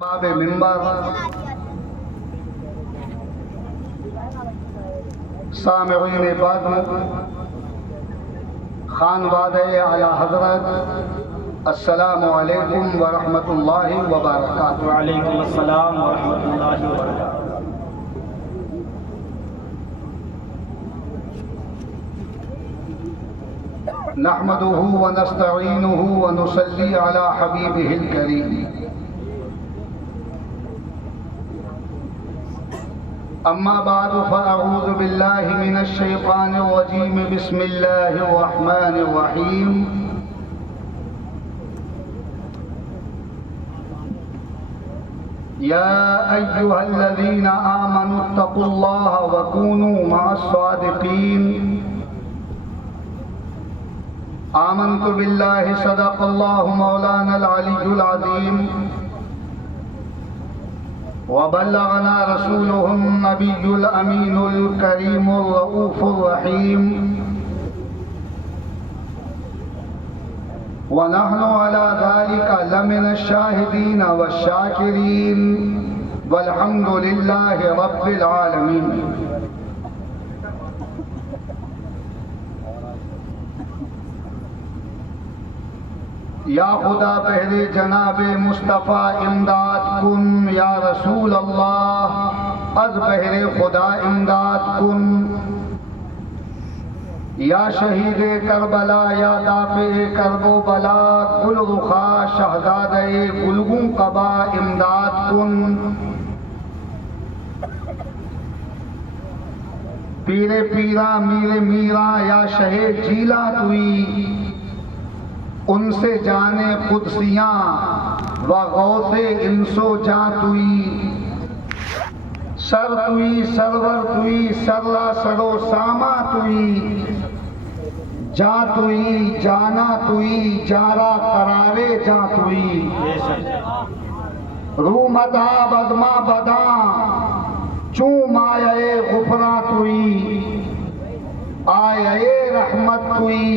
باب منبر سامعین بدر خانوادہ اعلی حضرت السلام علیکم ورحمۃ اللہ وبرکاتہ۔ وعلیکم السلام ورحمۃ اللہ وبرکاتہ۔ نحمده ونستعینه ونصلی علی حبیبہ الکریم۔ اما بعد فاعوذ باللہ من الشیطان الرجیم بسم اللہ الرحمن الرحیم۔ یا ایہا الذین آمنوا اتقوا اللہ وکونوا مع الصادقین۔ آمنت باللہ صدق اللہ مولانا العلی العظیم وبلغنا رسوله النبي الأمين الكريم الرؤوف الرحيم ونحن على ذلك لمن الشاهدين والشاكرين والحمد لله رب العالمين۔ یا خدا پہلے جناب مصطفیٰ امداد کن، یا رسول اللہ از بہر خدا امداد کن، یا شہید کربلا یا دافع کرب و بلا گل رخا شہزادہ گلگوں قبا امداد کن۔ پیر پیرا میر میرا یا شہ جیلا توئی، ان سے جانے قدسیاں و غوث انسو جاں توئی، سر توئی سرور توئی سرلا سرو ساما توئی، جاں توئی جانا توئی جارا قرارے جاں توئی، رو مدا بدما بداں چوں مایہ غفراں توئی، آئے رحمت توئی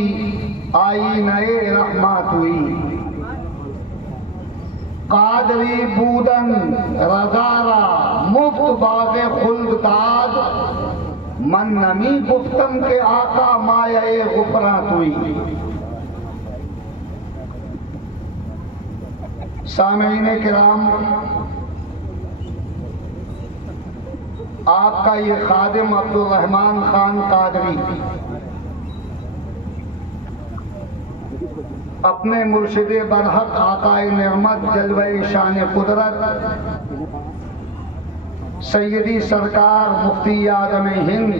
آئینہ رحمت ہوئی، قادری بودن رضارا مفت باغ خلد داد، من نمی گفتم کے آقا مایہ غفرات ہوئی۔ سامعین کرام، آپ کا یہ خادم عبدالرحمن خان قادری اپنے مرشد برحق آقا نعمت جلوہ شان قدرت سیدی سرکار مفتی اعظم ہند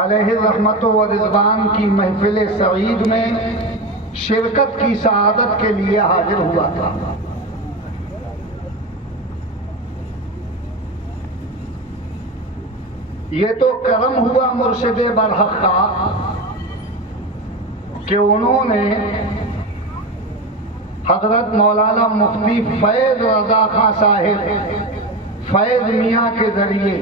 علیہ الرحمت و رضوان کی محفل سعید میں شرکت کی سعادت کے لیے حاضر ہوا تھا۔ یہ تو کرم ہوا مرشد برحق کا کہ انہوں نے حضرت مولانا مفتی فیض رضا خان صاحب فیض میاں کے ذریعے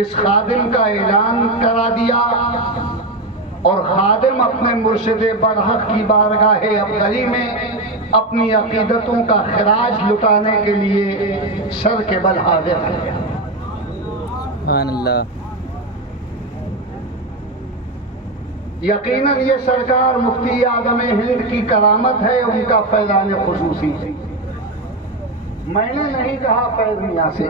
اس خادم کا اعلان کرا دیا، اور خادم اپنے مرشد برحق کی بارگاہ افضلی میں اپنی عقیدتوں کا خراج لٹانے کے لیے سر کے بل حاضر ہے۔ سبحان اللہ۔ یقیناً یہ سرکار مفتی اعظم ہند کی کرامت ہے، ان کا فیضان خصوصی ہے۔ میں نے نہیں کہا فیض میاں سے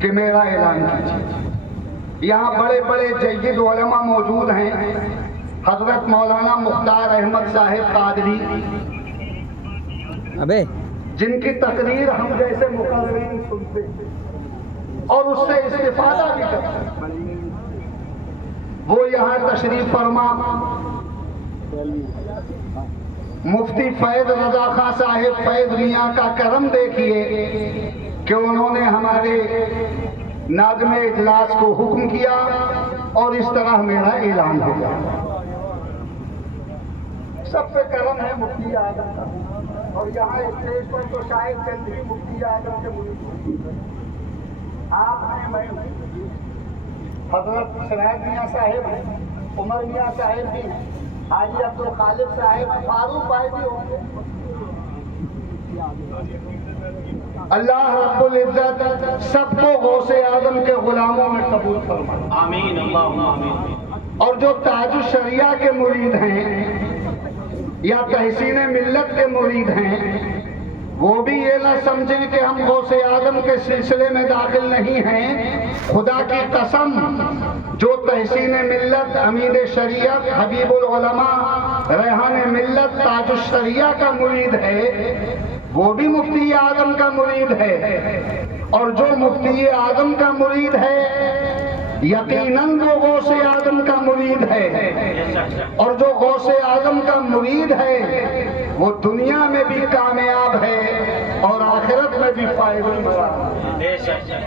کہ میرا اعلان کیجیے، یہاں بڑے بڑے جید علماء موجود ہیں، حضرت مولانا مختار احمد صاحب قادری جن کی تقریر ہم جیسے مقررین سنتے ہیں اور اس سے استفادہ بھی کرتے ہیں، وہ یہاں تشریف فرما مفتی فیض رضا خان صاحب فیض میاں کا کرم دیکھیے کہ انہوں نے ہمارے ناظم اجلاس کو حکم کیا اور اس طرح میرا اعلان ہو گیا۔ سب سے کرم ہے مفتی اعظم کا، اور یہاں اسٹیج پر تو شاید چند ہی مفتی اعظم کے ملک آپ نے میں حضرت سراج میاں صاحب ہیں، عمر میاں صاحب بھی ہیں، حاجی عبد الخالق صاحب فاروق بھائی بھی ہوں گے. اللہ رب العزت سب کو غوث اعظم کے غلاموں میں قبول فرمائے. آمین اللہم آمین. اور جو تاج الشریعہ کے مرید ہیں یا تحسین ملت کے مرید ہیں وہ بھی یہ نہ سمجھیں کہ ہم غوث اعظم کے سلسلے میں داخل نہیں ہیں. خدا کی قسم جو تحسین ملت، امین شریعت، حبیب العلماء، ریحان ملت، تاج الشریعہ کا مرید ہے وہ بھی مفتی اعظم کا مرید ہے. اور جو مفتی اعظم کا مرید ہے یقیناً وہ غوث اعظم کا مرید ہے. اور جو غوث اعظم کا مرید ہے وہ دنیا میں بھی کامیاب ہے اور آخرت میں بھی فائدہ مند ہے.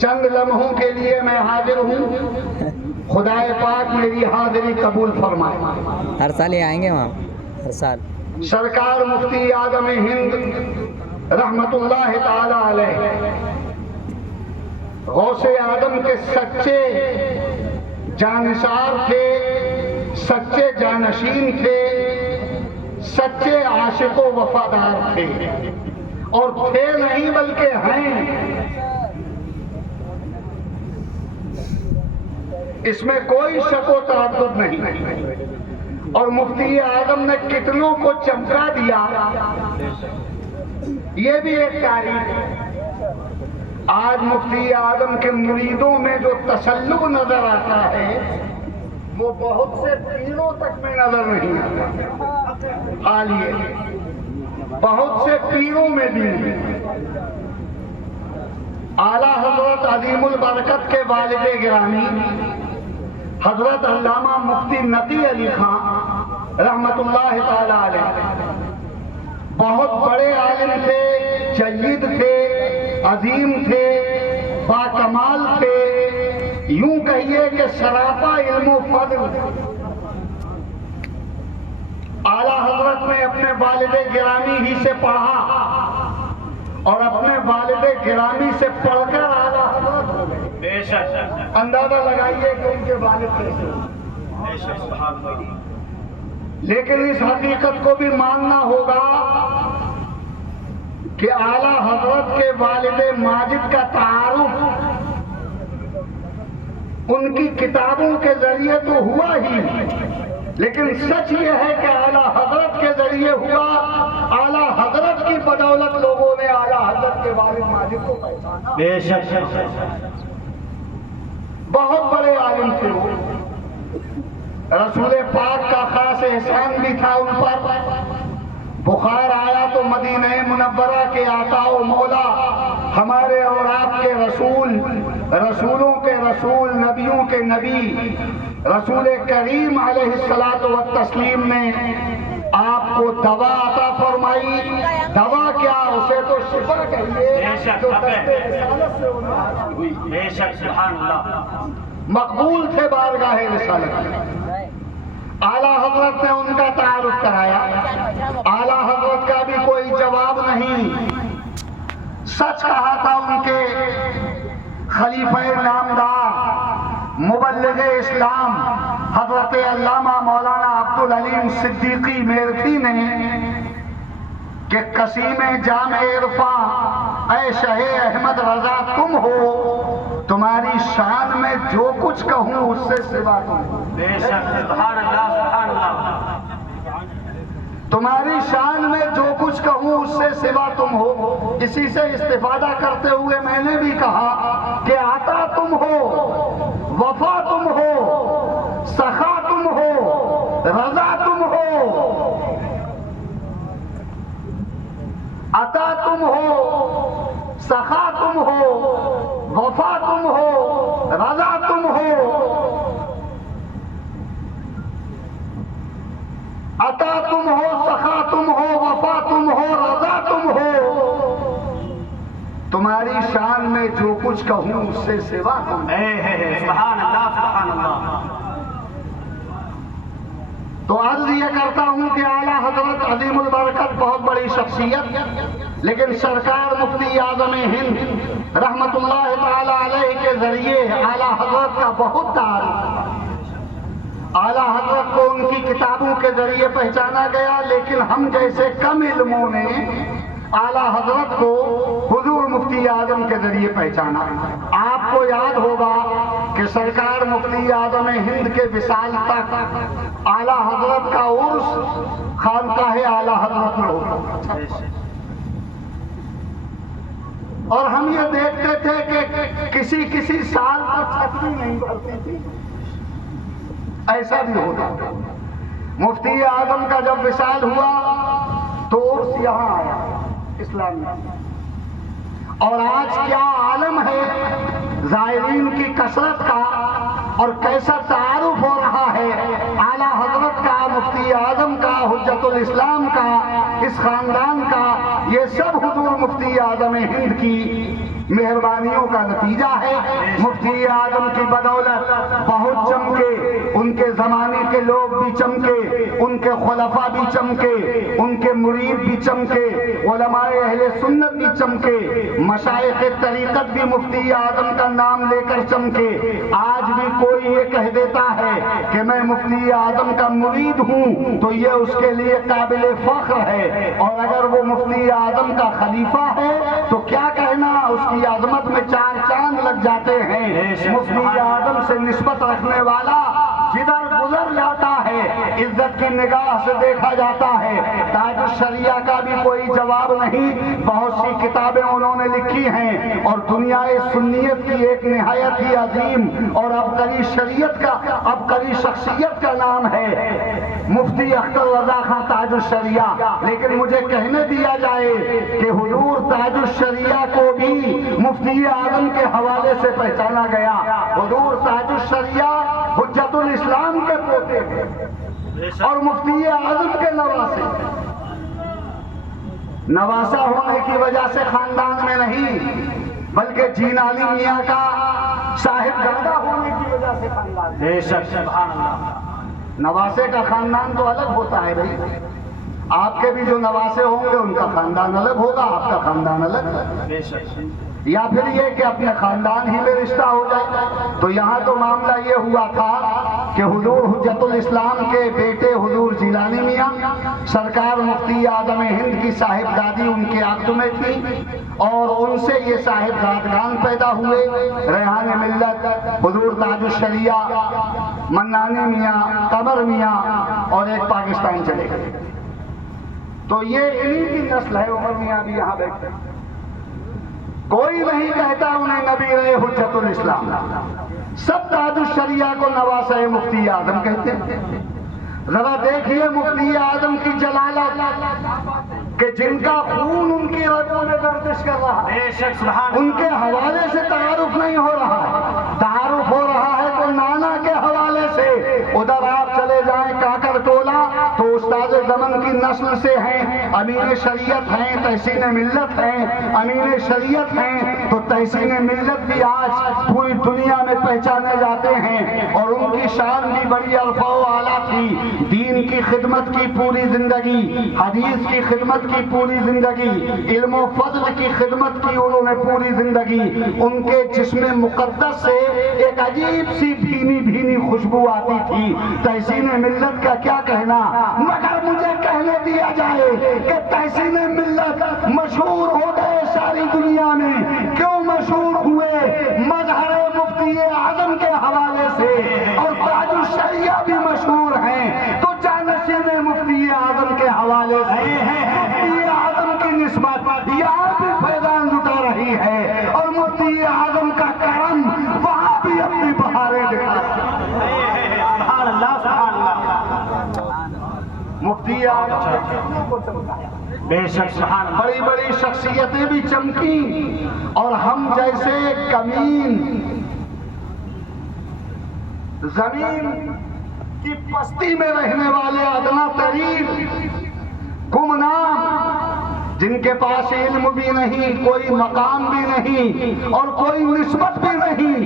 چند لمحوں کے لیے میں حاضر ہوں. خدائے پاک میری حاضری قبول فرمائے. ہر سال ہی آئیں گے وہاں، ہر سال. سرکار مفتی اعظم ہند رحمت اللہ تعالی علیہ غوث اعظم کے سچے جانثار تھے، سچے جانشین تھے، سچے عاشق و وفادار تھے. اور تھے نہیں بلکہ ہیں. اس میں کوئی شک و تردد نہیں. اور مفتی اعظم نے کتنوں کو چمکا دیا یہ بھی ایک تاریخ ہے. آج مفتی اعظم کے مریدوں میں جو تسلط نظر آتا ہے وہ بہت سے پیروں تک میں نظر نہیں آتا. حال یہ بہت سے پیروں میں بھی اعلیٰ حضرت عظیم البرکت کے والد گرامی حضرت علامہ مفتی نقی علی خان رحمت اللہ تعالی علیہ بہت بڑے عالم تھے، جید تھے، عظیم تھے، باکمال تھے. یوں کہیے کہ سراپا علم و فضل. اعلیٰ حضرت نے اپنے والد گرامی ہی سے پڑھا اور اپنے والد گرامی سے پڑھ کر اعلیٰ حضرت ہو گئے. بے شک. اندازہ لگائیے کہ ان کے والد کیسے ہوں. بے شک. سبحان اللہ. لیکن اس حقیقت کو بھی ماننا ہوگا کہ اعلیٰ حضرت کے والد ماجد کا تعارف ان کی کتابوں کے ذریعے تو ہوا ہی، لیکن سچ یہ ہے کہ اعلیٰ حضرت کے ذریعے ہوا. اعلیٰ حضرت کی بدولت لوگوں نے اعلیٰ حضرت کے والد ماجد کو پہچانا. بے شک. بہت بڑے عالم تھے وہ. رسول پاک کا خاص احسان بھی تھا ان پر. بخار آیا تو مدینہ منورہ کے آقا و مولا، ہمارے اور آپ کے رسول، رسولوں کے رسول، نبیوں کے نبی، رسول کریم علیہ الصلاۃ والتسلیم نے آپ کو دوا عطا فرمائی. دوا کیا، اسے تو شفا کہیے جو دستے رسالت سے انہیں حاصل ہوئی. بے شک. سبحان اللہ. مقبول تھے بارگاہ رسالت. اعلیٰ حضرت نے ان کا تعارف کرایا. اعلیٰ حضرت کا بھی کوئی جواب نہیں. سچ کہا تھا ان کے خلیفہ نامدار مبلغ اسلام حضرت علامہ مولانا عبدالعلیم صدیقی میرٹھی نے کہ قسیم جامع عرفاں اے شہ احمد رضا تم ہو، تمہاری شان میں جو کچھ کہوں اس سے سوا تم ہو. بے شک. سبحان اللہ. سبحان اللہ. تمہاری شان میں جو کچھ کہوں اس سے سوا تم ہو. اسی سے استفادہ کرتے ہوئے میں نے بھی کہا کہ عطا تم ہو، وفا تم ہو، سخا تم ہو، رضا تم ہو. عطا تم ہو، سخا تم ہو، وفا تم ہو، رضا تم ہو. عطا تم ہو، سخا تم ہو، وفا تم ہو، رضا تم ہو. تمہاری شان میں جو کچھ کہوں اس سے سوا تم. سبحان اللہ. سبحان اللہ. تو عرض یہ کرتا ہوں کہ اعلیٰ حضرت عظیم البرکت بہت بڑی شخصیت، لیکن سرکار مفتی اعظم ہند رحمت اللہ تعالی علیہ کے ذریعے اعلیٰ حضرت کا بہت تعارف. اعلیٰ حضرت کو ان کی کتابوں کے ذریعے پہچانا گیا، لیکن ہم جیسے کم علموں نے اعلیٰ حضرت کو حضور مفتی اعظم کے ذریعے پہچانا. آپ کو یاد ہوگا کہ سرکار مفتی اعظم ہند کے وصال تک اعلیٰ حضرت کا عرس خانقاہ اعلیٰ حضرت میں ہوتا، اور ہم یہ دیکھتے تھے کہ کسی سال پر چھت بھی نہیں بھرتی تھی. ایسا بھی ہوتا. مفتی اعظم کا جب وصال ہوا تو عرس یہاں آیا اسلام میں. اور آج کیا عالم ہے زائرین کی کثرت کا، اور کیسا تعارف ہو رہا ہے اعلیٰ حضرت کا، مفتی اعظم کا، حجت الاسلام کا، اس خاندان کا. یہ سب حضور مفتی اعظم ہند کی مہربانیوں کا نتیجہ ہے. مفتی اعظم کی بدولت بہت چمکے، ان کے زمانے کے لوگ بھی چمکے، ان کے خلفاء بھی چمکے، ان کے مرید بھی چمکے، علماء اہل سنت بھی چمکے، مشائخ طریقت بھی مفتی اعظم کا نام لے کر چمکے. آج بھی کوئی یہ کہہ دیتا ہے کہ میں مفتی اعظم کا مرید ہوں تو یہ اس کے لیے قابل فخر ہے، اور اگر وہ مفتی اعظم کا خلیفہ ہے تو کیا کہنا، اس کی عظمت میں 4 چاند لگ جاتے ہیں. مفتی اعظم سے نسبت رکھنے والا جدھر گزر جاتا ہے عزت کی نگاہ سے دیکھا جاتا ہے. تاج الشریعہ کا بھی کوئی جواب نہیں. بہت سی کتابیں انہوں نے لکھی ہیں، اور دنیا سنیت کی ایک نہایت ہی عظیم اور عبقری شخصیت کا نام ہے مفتی اختر رضا خان تاج الشریعہ. لیکن مجھے کہنے دیا جائے کہ حضور تاج الشریعہ کو بھی مفتی اعظم کے حوالے سے پہچانا گیا. حضور تاج الشریعہ حجت الاسلام کے پوتے ہیں اور مفتی اعظم کے نواسے. نواسا ہونے کی وجہ سے خاندان میں نہیں، بلکہ جین علی میاں کا صاحبزادہ ہونے کی وجہ سے خاندان. بے شک سبحان اللہ. نواسے کا خاندان تو الگ ہوتا ہے بھائی. آپ کے بھی جو نواسے ہوں گے ان کا خاندان الگ ہوگا، آپ کا خاندان الگ. بے شک. یا پھر یہ کہ اپنے خاندان ہی میں رشتہ ہو جائے. تو یہاں تو معاملہ یہ ہوا تھا کہ حضور حجت الاسلام کے بیٹے حضور جیلانی میاں سرکار مفتی اعظم ہند کی صاحبزادی ان کے عقد میں تھی، اور ان سے یہ صاحبزادگان پیدا ہوئے. ریحان ملت حضور تاج الشریعہ، منانی میاں، قمر میاں، اور ایک پاکستان چلے گئے. تو یہ انہی کی نسل ہے. عمر میاں بھی یہاں بیٹھے. کوئی نہیں کہتا انہیں نبی رہے حجت الاسلام. سب تاج الشریعہ کو نواسہ مفتی اعظم کہتے ہیں. ذرا دیکھیے مفتی اعظم کی جلالت کہ جن کا خون ان کی رگوں میں گردش کر رہا ہے، بے شک سبحان ان کے حوالے سے تعارف نہیں ہو رہا ہے. تعارف ہو رہا ہے تو نانا کے حوالے سے. ادھر آپ چلے جائیں کاکر ٹولہ تو استاد زمن کی نسل سے ہیں، امین شریعت ہیں، تحسین ملت ہیں، امین شریعت ہیں. تو تحسین ملت بھی آج پوری دنیا میں پہچانے جاتے ہیں، اور ان کی شان بھی بڑی عرفہ و اعلیٰ تھی. دین کی خدمت کی پوری زندگی، حدیث کی خدمت کی پوری زندگی، علم و فضل کی خدمت کی انہوں نے پوری زندگی. ان کے جسم مقدس سے ایک عجیب سی بھینی بھینی خوشبو آتی تھی. تحسین ملت کا کیا کہنا، مگر مجھے کہنے دیا جائے کہ تحسین ملت مشہور ہو گئے ساری دنیا میں. کیوں مشہور ہوئے؟ مظہر مفتی اعظم کے حوالے سے، اور تاج الشریعہ بھی مشہور ہیں تو جانشین مفتی اعظم کے حوالے سے. مفتی اعظم کی نسبت یہاں بھی فیضان لٹا رہی ہے، اور مفتی اعظم کا کرم وہاں بھی اپنی بہاریں دکھا رہا ہے. سبحان اللہ سبحان اللہ. مفتی اعظم نے کتنے کو چمکایا. بے شک سبحان اللہ. بڑی بڑی شخصیتیں بھی چمکی، اور ہم جیسے کمین زمین کی پستی میں رہنے والے ادنا ترین گمنام، جن کے پاس علم بھی نہیں، کوئی مقام بھی نہیں، اور کوئی نسبت بھی نہیں،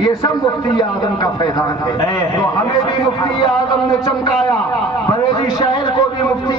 یہ سب مفتی اعظم کا فیضان ہے. تو ہمیں بھی مفتی اعظم نے چمکایا. بریلی شہر کو بھی مفتی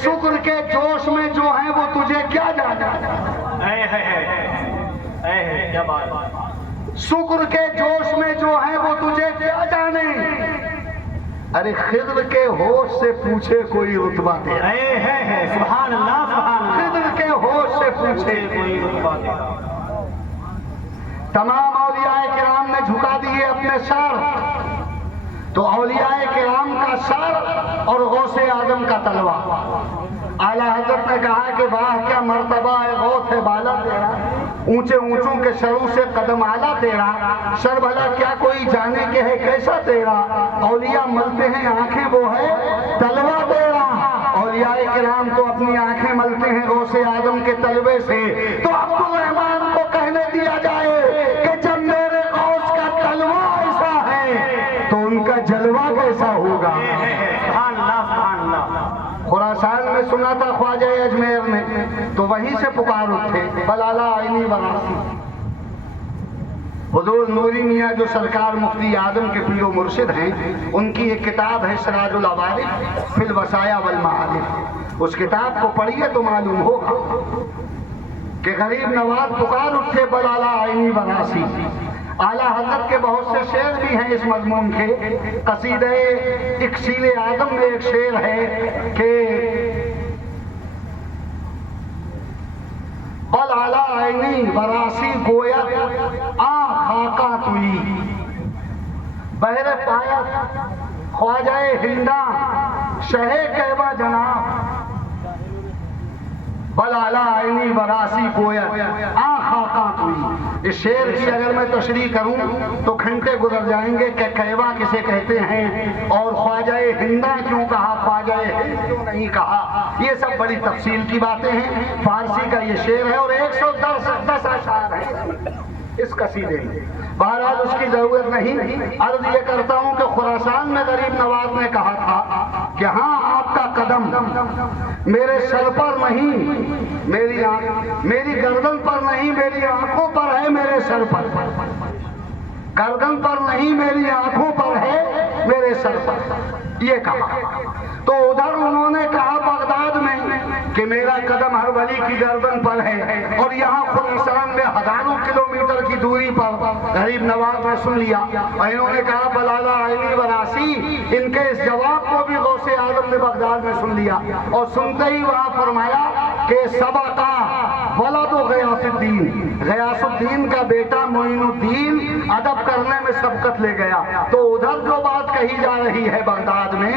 شکر کے جوش میں جو ہیں وہ تجھے کیا جانا کیا بات شکر کے جوش میں جو ہیں وہ تجھے کیا جانے ارے خضر کے ہوش سے پوچھے کوئی رتبہ تیرا سبحان اللہ سبحان اللہ خضر کے ہوش سے پوچھے کوئی رتبہ تیرا تمام اولیاء کرام نے جھکا دیے اپنے سر تو اولیاء کرام کا سر اور غوث اعظم کا تلوار اعلیٰ حضرت نے کہا کہ واہ کیا مرتبہ ہے غوث بالا تیرا اونچے اونچوں کے سروں سے قدم اعلیٰ تیرا سر بھلا کیا کوئی جانے کے ہے کیسا تیرا اولیاء ملتے ہیں آنکھیں وہ ہے تلوہ تیرا اولیاء کرام تو اپنی آنکھیں ملتے ہیں غوث اعظم کے تلوے سے تو عبد الرحمن کو کہنے دیا جائے کہ جب میرے غوث کا تلوہ ایسا ہے تو ان کا جلوہ کیسا ہوگا سبحان اللہ سبحان اللہ خراسان میں سنا تھا خواجہ اجمیر نے تو وہیں سے پکار اٹھے بلالا آئینی براسی حضور نوری میاں جو سرکار مفتی اعظم کے پیر و مرشد ہیں ان کی ایک کتاب ہے سراج العوارف فی الوصایا والمعارف اس کتاب کو پڑھیے تو معلوم ہوگا کہ غریب نواز پکار اٹھے بلالا آئینی براسی اعلیٰ حضرت کے بہت سے شعر بھی ہیں اس مضمون کے قصیدہ اکسیل اعظم میں ایک شعر ہے کہ بلالا آئینی براسی گویت خاکا توئی بہر پایت خواجہ ہندا شہ کعبہ جناب بلالا آئینی براسی گویت خاکا توئی اس شعر کی اگر میں تشریح کروں تو گھنٹے گزر جائیں گے کہ کعبہ کسے کہتے ہیں اور خواجہ ہندا کیوں کہا خواجہ ہند کیوں نہیں کہا یہ سب بڑی تفصیل کی باتیں ہیں فارسی کا یہ شعر ہے اور 110 اشعار ہیں اس قصیدے میں بہرحال اس کی ضرورت نہیں عرض یہ کرتا ہوں کہ خراسان میں غریب نواز نے کہا تھا کہ ہاں آپ کا قدم میرے سر پر نہیں میری گردن پر نہیں میری آنکھوں پر ہے میرے سر پر گردن پر نہیں میری آنکھوں پر ہے میرے سر پر یہ کہا تو ادھر انہوں نے کہا بغداد میں کہ میرا قدم ہر ولی کی گردن پر ہے اور یہاں خراسان میں ہزاروں کلومیٹر کی دوری پر غریب نواز نے سن لیا اور انہوں نے کہا بلالا آئینی براسی ان کے اس جواب کو بھی غوث اعظم نے بغداد میں سن لیا اور سنتے ہی وہاں فرمایا کہ سبقہ ولد غیاث الدین کا بیٹا معین الدین ادب کرنے میں سبقت لے گیا تو ادھر جو بات کہی جا رہی ہے بغداد میں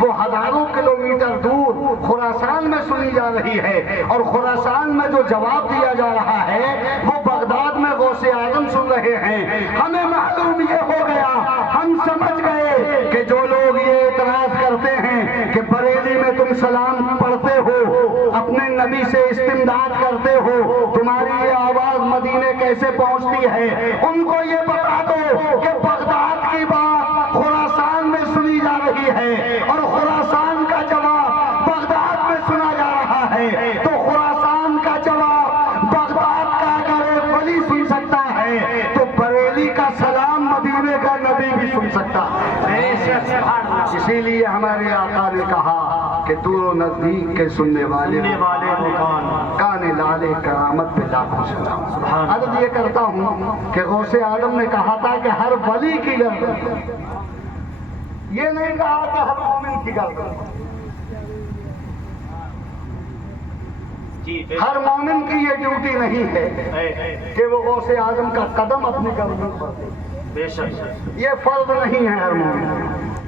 وہ ہزاروں کلومیٹر دور خراسان میں سنی جا رہی ہے اور خراسان میں جو جواب دیا جا رہا ہے وہ بغداد میں غوث اعظم سن رہے ہیں ہمیں معلوم یہ ہو گیا ہم سمجھ گئے کہ جو لوگ یہ اعتراض کرتے ہیں کہ بریلی میں تم سلام پڑھتے ہو اپنے نبی سے استمداد کرتے ہو تمہاری یہ آواز مدینے کیسے پہنچتی ہے ان کو یہ بتا دو کہ بغداد کی بات خراسان میں سنی جا رہی ہے اور خراسان کا جواب بغداد میں سنا جا رہا ہے تو خراسان کا جواب بغداد کا اگر ایک ولی سن سکتا ہے تو بریلی کا سلام مدینے کا نبی بھی سن سکتا ہے اسی لیے ہمارے آقا نے کہا کہ دور و نزدیک کے سننے والے کان لالے کرامت پہ لاکھوں سلام عرض یہ کرتا ہوں کہ غوث اعظم نے کہا تھا کہ ہر ولی کی گردن یہ نہیں کہا کہ ہر مومن کی گردن ہر مومن کی یہ ڈیوٹی نہیں ہے کہ وہ غوث اعظم کا قدم اپنی گردن پر دے بے شک یہ فرض نہیں ہے ہر مومن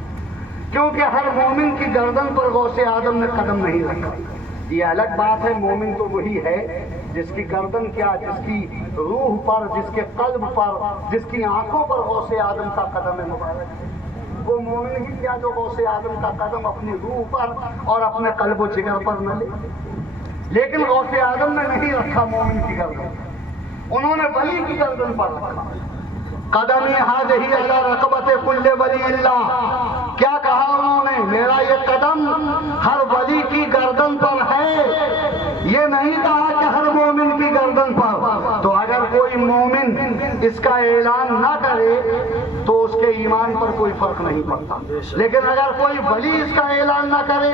کیونکہ ہر مومن کی گردن پر غوث اعظم نے قدم نہیں رکھا یہ الگ بات ہے مومن تو وہی ہے جس کی گردن کیا جس کی روح پر جس کے قلب پر جس کی آنکھوں پر غوث اعظم کا قدم مبارک ہے وہ مومن ہی کیا جو غوث اعظم کا قدم اپنی روح پر اور اپنے قلب و جگر پر نہ لے لیکن غوث اعظم نے نہیں رکھا مومن کی گردن انہوں نے ولی کی گردن پر رکھا قدمی حاضہی علی رقبت کل ولی اللہ کیا کہا انہوں نے میرا یہ قدم ہر ولی کی گردن پر ہے یہ نہیں کہا کہ ہر مومن کی گردن پر تو اگر کوئی مومن اس کا اعلان نہ کرے تو اس کے ایمان پر کوئی کوئی فرق نہیں پڑتا، لیکن اگر کوئی ولی اس کا اعلان نہ کرے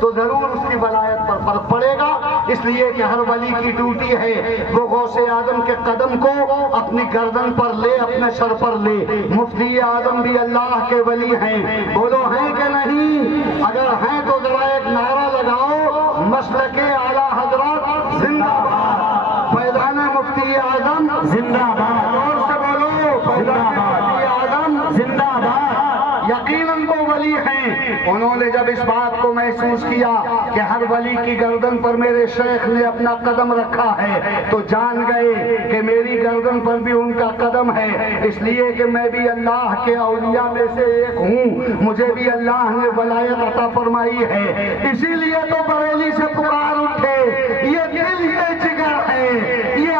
تو ضرور اس کی ولایت پر فرق پڑے گا، اس لیے کہ ہر ولی کی ڈیوٹی ہے وہ غوث اعظم کے قدم کو اپنی گردن پر لے، اپنے سر پر لے۔ مفتی اعظم بھی اللہ کے ولی ہیں، بولو ہیں کہ نہیں؟ اگر ہیں تو ذرا ایک نعرہ لگاؤ، مسلک اعلیٰ حضرت زندہ باد، فیضان مفتی اعظم زندہ باد، اور سے بولو فیضان مفتی اعظم زندہ باد۔ یقیناً وہ ولی ہیں، انہوں نے جب اس بات کو محسوس کیا کہ ہر ولی کی گردن پر میرے شیخ نے اپنا قدم رکھا ہے تو جان گئے کہ میری گردن پر بھی ان کا قدم ہے، اس لیے کہ میں بھی اللہ کے اولیاء میں سے ایک ہوں، مجھے بھی اللہ نے ولایت عطا فرمائی ہے، اسی لیے تو بریلی سے پکار اٹھے، یہ دل یہ جگر ہے، یہ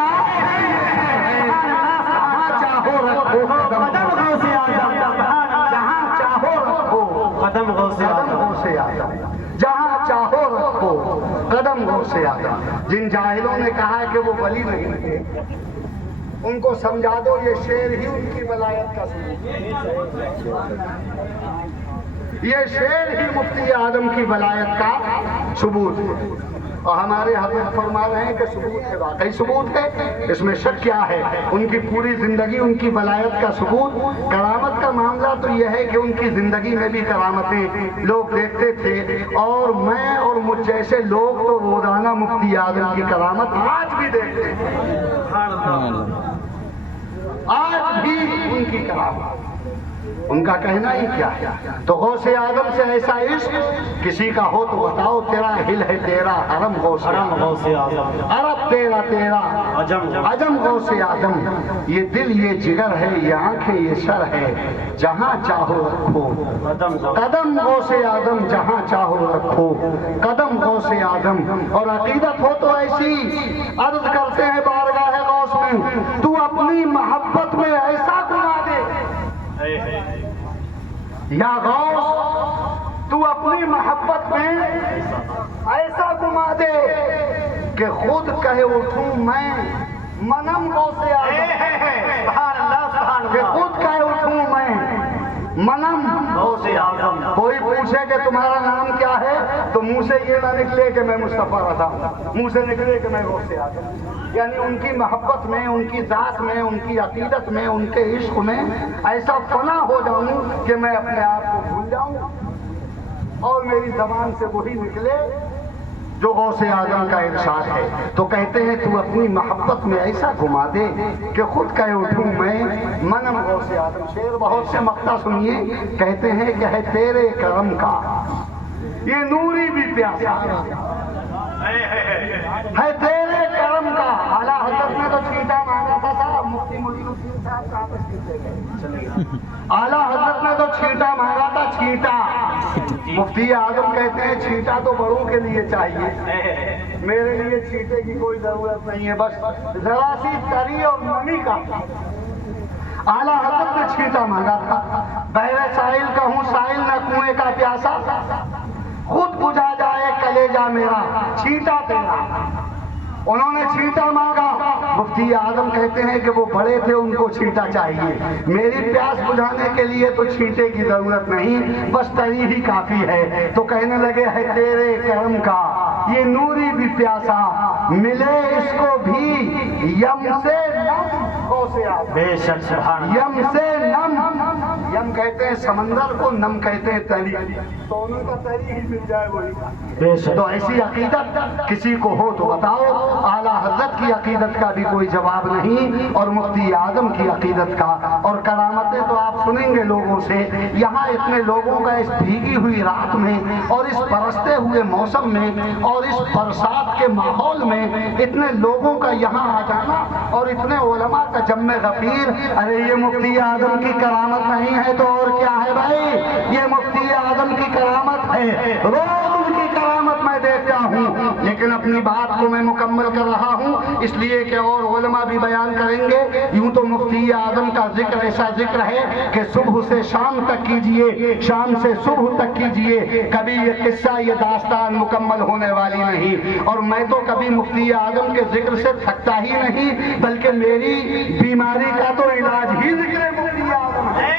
جہاں چاہو رکھو قدم غوث اعظم، جہاں چاہو رکھو قدم غوث قدم اعظم، غوث اعظم، جہاں چاہو رکھو قدم غوث اعظم۔ جن جاہلوں نے کہا کہ وہ ولی نہیں تھے، ان کو سمجھا دو یہ شعر ہی ان کی ولایت کا ثبوت ہے، یہ شعر ہی مفتی اعظم کی ولایت کا ثبوت ہے، اور ہمارے حضرت فرما رہے ہیں کہ ثبوت ہے، واقعی ثبوت ہے، اس میں شک کیا ہے؟ ان کی پوری زندگی ان کی ولایت کا ثبوت۔ کرامت کا معاملہ تو یہ ہے کہ ان کی زندگی میں بھی کرامتیں لوگ دیکھتے تھے، اور میں اور مجھ جیسے لوگ تو روزانہ مفتی اعظم کی کرامت آج بھی دیکھتے ہیں، آج بھی ان کی کرامت، ان کا کہنا ہی کیا ہے؟ تو غوث اعظم سے ایسا عشق کسی کا ہو تو بتاؤ، تیرا ہل ہے تیرا حرم غوث حرم اعظم، غوث اعظم، عرب تیرا تیرا عجم غوث اعظم، یہ دل یہ جگر ہے، یہ آنکھیں یہ سر ہے، جہاں چاہو رکھو قدم غوث اعظم، جہاں چاہو رکھو قدم غوث اعظم۔ اور عقیدت ہو تو ایسی عرض کرتے ہیں بارگاہ غوث میں، تو اپنی محبت میں ایسا گنا دے یا غوث، تو اپنی محبت میں ایسا گما دے کہ خود کہے اٹھوں میں منم غوث اعظم، سبحان اللہ سبحان کہ اللہ، خود کہے اٹھوں میں منم غوث اعظم، کوئی پوچھے کہ تمہارا نام کیا ہے تو منہ سے یہ نہ نکلے کہ میں مصطفیٰ رضا ہوں، منہ سے نکلے کہ میں غوث اعظم۔ یعنی ان کی محبت میں، ان کی ذات میں، ان کی عقیدت میں، ان کے عشق میں ایسا فنا ہو جاؤں کہ میں اپنے آپ کو بھول جاؤں اور میری زبان سے وہی نکلے جو غوث اعظم کا ارشاد ہے۔ تو کہتے ہیں تو اپنی محبت میں ایسا گھما دے کہ خود کہے اٹھوں میں منم غوث اعظم۔ شعر بہت سے مقطع سنیے، کہتے ہیں کہ ہے تیرے کرم کا یہ نوری بھی پیاسا، ہے تیرے کرم کا۔ اعلیٰ حضرت نے تو چھینٹا مانگا تھا صاحب، مفتی معین الدین صاحب کہاں تک چھینٹے گئے؟ اعلیٰ حضرت نے تو چھینٹا مانگا تھا، چھینٹا۔ مفتی اعظم کہتے ہیں چھینٹا تو بڑوں کے لیے چاہیے، میرے لیے چھینٹے کی کوئی ضرورت نہیں ہے، بس ذرا سی تری اور نمی کا۔ اعلیٰ حضرت نے چھینٹا مانگا تھا، بحر ساحل کا ہوں ساحل نہ کنویں کا پیاسا، خود بجھا جائے کلیجہ میرا چھینٹا تیرا۔ انہوں نے چھینٹا مانگا، مفتی اعظم کہتے ہیں کہ وہ بڑے تھے، ان کو چھینٹا چاہیے، میری پیاس بجھانے کے لیے تو چھینٹے کی ضرورت نہیں، بس تری ہی کافی ہے۔ تو کہنے لگے ہے تیرے کرم کا یہ نوری بھی پیاسا، ملے اس کو بھی یم سے نم غوث اعظم۔ بے شک سبحان اللہ، یم سے نم، یم کہتے ہیں سمندر کو، نم کہتے ہیں تری، تو انہوں کا تری ہی مل جائے وہی کافی ہے۔ بے شک، تو ایسی عقیدت کسی کو ہو تو بتاؤ۔ اعلیٰ حضرت کی عقیدت کا بھی کوئی جواب نہیں، اور مفتی اعظم کی عقیدت کا۔ اور کرامتیں تو آپ سنیں گے لوگوں سے، یہاں اتنے لوگوں کا اس بھیگی ہوئی رات میں اور اس برستے ہوئے موسم میں اور اس برسات کے ماحول میں اتنے لوگوں کا یہاں آ جانا اور اتنے علماء کا جم غفیر، ارے یہ مفتی اعظم کی کرامت نہیں ہے تو اور کیا ہے بھائی؟ یہ مفتی اعظم کی کرامت ہے، روز ان کی کرامت میں دیکھتا ہوں، لیکن اپنی بات کو میں مکمل کر رہا ہوں اس لیے کہ اور علماء بھی بیان کریں گے۔ یوں تو مفتی اعظم کا ذکر ایسا ذکر ہے کہ صبح سے شام تک کیجئے، شام سے صبح تک کیجئے، کبھی یہ قصہ یہ داستان مکمل ہونے والی نہیں۔ اور میں تو کبھی مفتی اعظم کے ذکر سے تھکتا ہی نہیں، بلکہ میری بیماری کا تو علاج ہی ذکر مفتی اعظم ہے۔